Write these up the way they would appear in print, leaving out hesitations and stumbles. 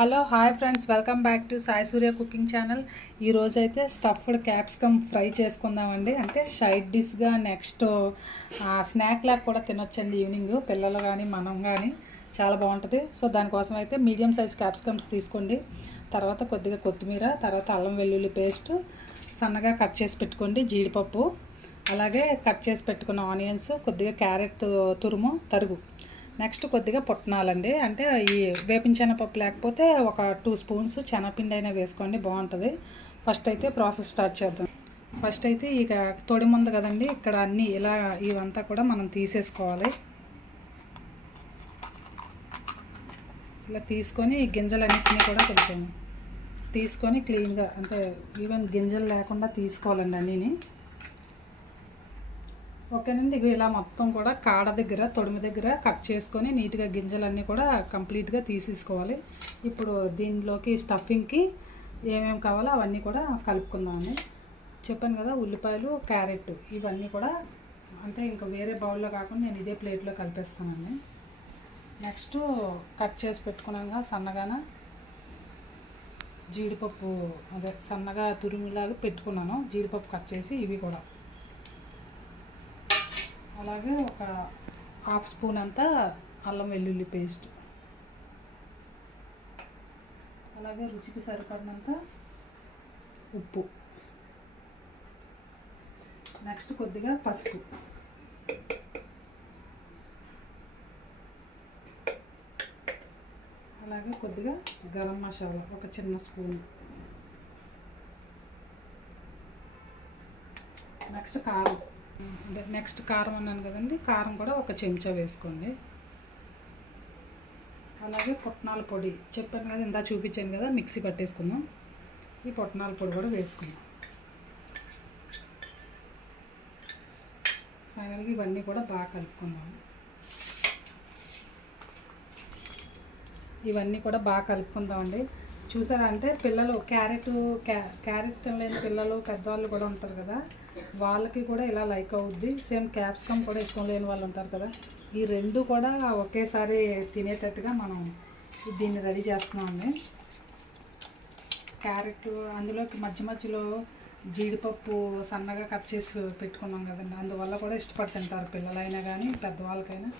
Hello hi friends, welcome back to Sai Surya cooking channel. ఈరోజైతే stuffed capsicum fry చేసుకుందామండి. అంటే side డిష్గా next snack లాగా కూడా తినొచ్చండి. ఈవినింగ్ పిల్లలు కానీ మనం కానీ చాలా బాగుంటుంది. సో దానికోసం అయితే మీడియం సైజ్ క్యాప్సికమ్స్ తీసుకోండి. తర్వాత కొద్దిగా కొత్తిమీర, తర్వాత అల్లం వెల్లుల్లి పేస్ట్ సన్నగా కట్ చేసి పెట్టుకోండి. జీడిపప్పు, అలాగే కట్ చేసి పెట్టుకున్న ఆనియన్స్, కొద్దిగా క్యారెట్ తరుగు, నెక్స్ట్ కొద్దిగా పుట్నాలండి. అంటే ఈ వేపించెనపప్పు లేకపోతే ఒక 2 స్పూన్స్ శనగపిండి అయినా వేసుకోండి, బాగుంటుంది. ఫస్ట్ అయితే ప్రాసెస్ స్టార్ట్ చేద్దాం. ఫస్ట్ అయితే ఇక తొడిమ ఉంది కదండి, ఇక్కడ అన్నీ ఇలా ఇవంతా కూడా మనం తీసేసుకోవాలి. ఇలా తీసుకొని ఈ గింజలన్నింటినీ కూడా కొంచెం తీసుకొని క్లీన్గా, అంటే ఈవెన్ గింజలు లేకుండా తీసుకోవాలండి అన్నీని. ఓకేనండి, ఇక ఇలా మొత్తం కూడా కాడ దగ్గర, తొడిమి దగ్గర కట్ చేసుకొని నీట్గా గింజలన్నీ కూడా కంప్లీట్గా తీసేసుకోవాలి. ఇప్పుడు దీనిలోకి స్టఫింగ్కి ఏమేమి కావాలో అవన్నీ కూడా కలుపుకుందామని చెప్పాను కదా. ఉల్లిపాయలు, క్యారెట్ ఇవన్నీ కూడా అంటే ఇంకా వేరే బౌల్లో కాకుండా నేను ఇదే ప్లేట్లో కలిపేస్తానండి. నెక్స్ట్ కట్ చేసి పెట్టుకున్నాక సన్నగాన జీడిపప్పు, అదే సన్నగా తురిమిలాగా పెట్టుకున్నాను. జీడిపప్పు కట్ చేసి ఇవి కూడా, అలాగే ఒక 1/2 స్పూన్ అంతా అల్లం వెల్లుల్లి పేస్ట్, అలాగే రుచికి సరిపడినంత ఉప్పు, నెక్స్ట్ కొద్దిగా పసుపు, అలాగే కొద్దిగా గరం మసాలా ఒక చిన్న స్పూన్, నెక్స్ట్ కారం అన్నాను కదండి, కారం కూడా ఒక చెంచా వేసుకోండి. అలాగే పుట్నాల పొడి చెప్పాను కదా, ఇందా చూపించాను కదా, మిక్సీ పట్టేసుకుందాం. ఈ పుట్నాల పొడి కూడా వేసుకుందాం. ఫైనల్గా ఇవన్నీ కూడా బాగా కలుపుకుందాం. ఇవన్నీ కూడా బాగా కలుపుకుందామండి. చూసారా, అంటే పిల్లలు క్యారెట్ తినలేని పిల్లలు, పెద్దవాళ్ళు కూడా ఉంటారు కదా, వాళ్ళకి కూడా ఇలా లైక్ అవుద్ది. సేమ్ క్యాప్సికమ్ కూడా ఇష్టం లేని వాళ్ళు ఉంటారు కదా, ఈ రెండు కూడా ఒకేసారి తినేటట్టుగా మనం దీన్ని రెడీ చేస్తున్నామండి. క్యారెట్ అందులోకి మధ్యలో జీడిపప్పు సన్నగా కట్ చేసి పెట్టుకున్నాం కదండి, అందువల్ల కూడా ఇష్టపడి తింటారు పిల్లలైనా కానీ పెద్దవాళ్ళకైనా,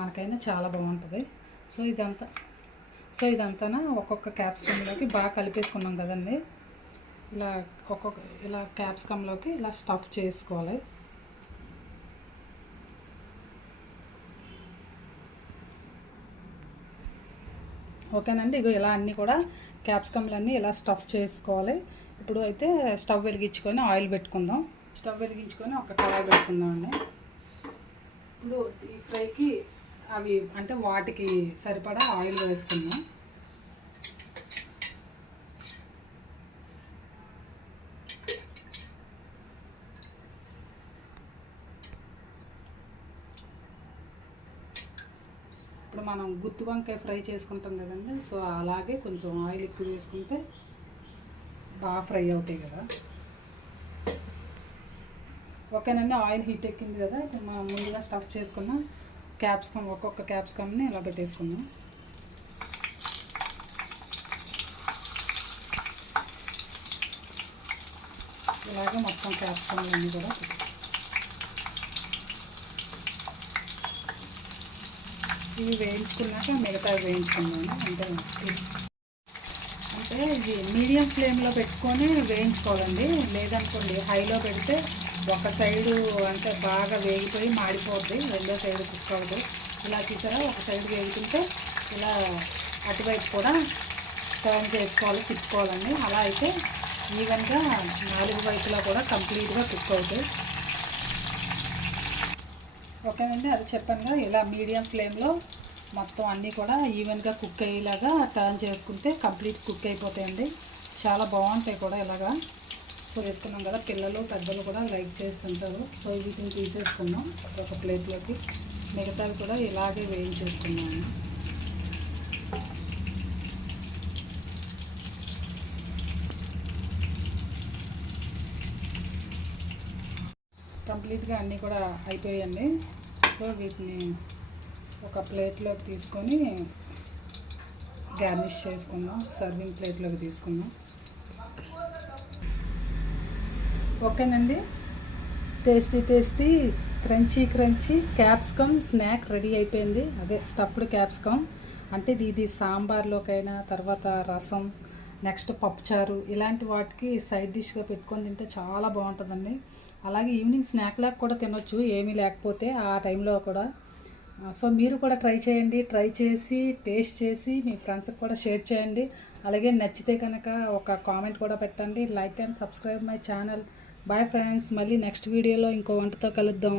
మనకైనా చాలా బాగుంటుంది. సో ఇదంతా ఒక్కొక్క క్యాప్సికంలోకి బాగా కలిపేసుకున్నాం కదండి. ఇలా క్యాప్సికంలోకి ఇలా స్టఫ్ చేసుకోవాలి. ఓకేనండి, ఇగో ఇలా అన్నీ కూడా క్యాప్సికమ్లన్నీ ఇలా స్టఫ్ చేసుకోవాలి. ఇప్పుడు అయితే స్టవ్ వెలిగించుకొని ఆయిల్ పెట్టుకుందాం. స్టవ్ వెలిగించుకొని ఒక కడాయి పెట్టుకుందాం అండి. ఇప్పుడు ఈ ఫ్రైకి అవి అంటే వాటికి సరిపడా ఆయిల్ వేసుకుందాం. ఇప్పుడు మనం గుత్తి వంకాయ ఫ్రై చేసుకుంటాం కదండి, సో అలాగే కొంచెం ఆయిల్ ఎక్కువ వేసుకుంటే బాగా ఫ్రై అవుతాయి కదా. ఓకేనండి, ఆయిల్ హీట్ ఎక్కింది కదా. ఇప్పుడు మనం ముందుగా స్టఫ్ చేసుకున్న క్యాప్సికమ్, ఒక్కొక్క క్యాప్సికమ్ని ఇలా పెట్టేసుకుందాం. ఇలాగే మొత్తం క్యాప్సికమ్లన్నీ కూడా ఇవి వేయించుకున్నాక మిగతా వేయించుకున్నాను. అంటే ఇది మీడియం ఫ్లేమ్లో పెట్టుకొని వేయించుకోవాలండి. లేదనుకోండి హైలో పెడితే ఒక సైడు అంటే బాగా వేగిపోయి మాడిపోద్ది, రెండో సైడు కుక్ అవ్వదు. ఇలా చూసారా, ఒక సైడ్ వేగుతుంటే ఇలా అటువైపు కూడా టర్న్ చేసుకోవాలి, తిప్పుకోవాలండి. అలా అయితే ఈవెన్గా 4 వైపులా కూడా కంప్లీట్గా కుక్ అవుతాయి. ఓకేనండి, అది చెప్పాను కదా, ఇలా మీడియం ఫ్లేమ్లో మొత్తం అన్నీ కూడా ఈవెన్గా కుక్ అయ్యేలాగా టర్న్ చేసుకుంటే కంప్లీట్ కుక్ అయిపోతాయండి. చాలా బాగుంటాయి కూడా ఇలాగా. సో వేసుకున్నాం కదా, పిల్లలు పెద్దలు కూడా లైక్ చేస్తుంటారు. సో వీటిని తీసేసుకున్నాం ఒక ప్లేట్లోకి. మిగతావి కూడా ఇలాగే వేయించేసుకున్నాము. కంప్లీట్గా అన్నీ కూడా అయిపోయాయండి. సో వీటిని ఒక ప్లేట్లోకి తీసుకొని గార్నిష్ చేసుకుందాం. సర్వింగ్ ప్లేట్లోకి తీసుకుందాం. ఓకేనండి, tasty crunchy capsicum snack ready అయిపోయింది. అదే స్టఫ్డ్ క్యాప్సికమ్. అంటే ఇది సాంబార్లోకైనా, తర్వాత రసం, నెక్స్ట్ పప్పుచారు, ఇలాంటి వాటికి సైడ్ డిష్గా పెట్టుకొని తింటే చాలా బాగుంటుందండి. అలాగే ఈవినింగ్ స్నాక్ లాగా కూడా తినొచ్చు, ఏమీ లేకపోతే ఆ టైంలో కూడా. సో మీరు కూడా ట్రై చేయండి. ట్రై చేసి టేస్ట్ చేసి మీ ఫ్రెండ్స్కి కూడా షేర్ చేయండి. అలాగే నచ్చితే కనుక ఒక కామెంట్ కూడా పెట్టండి. Like and subscribe my channel. Bye friends, మళ్ళీ నెక్స్ట్ వీడియోలో ఇంకో వంటతో కలుద్దాం.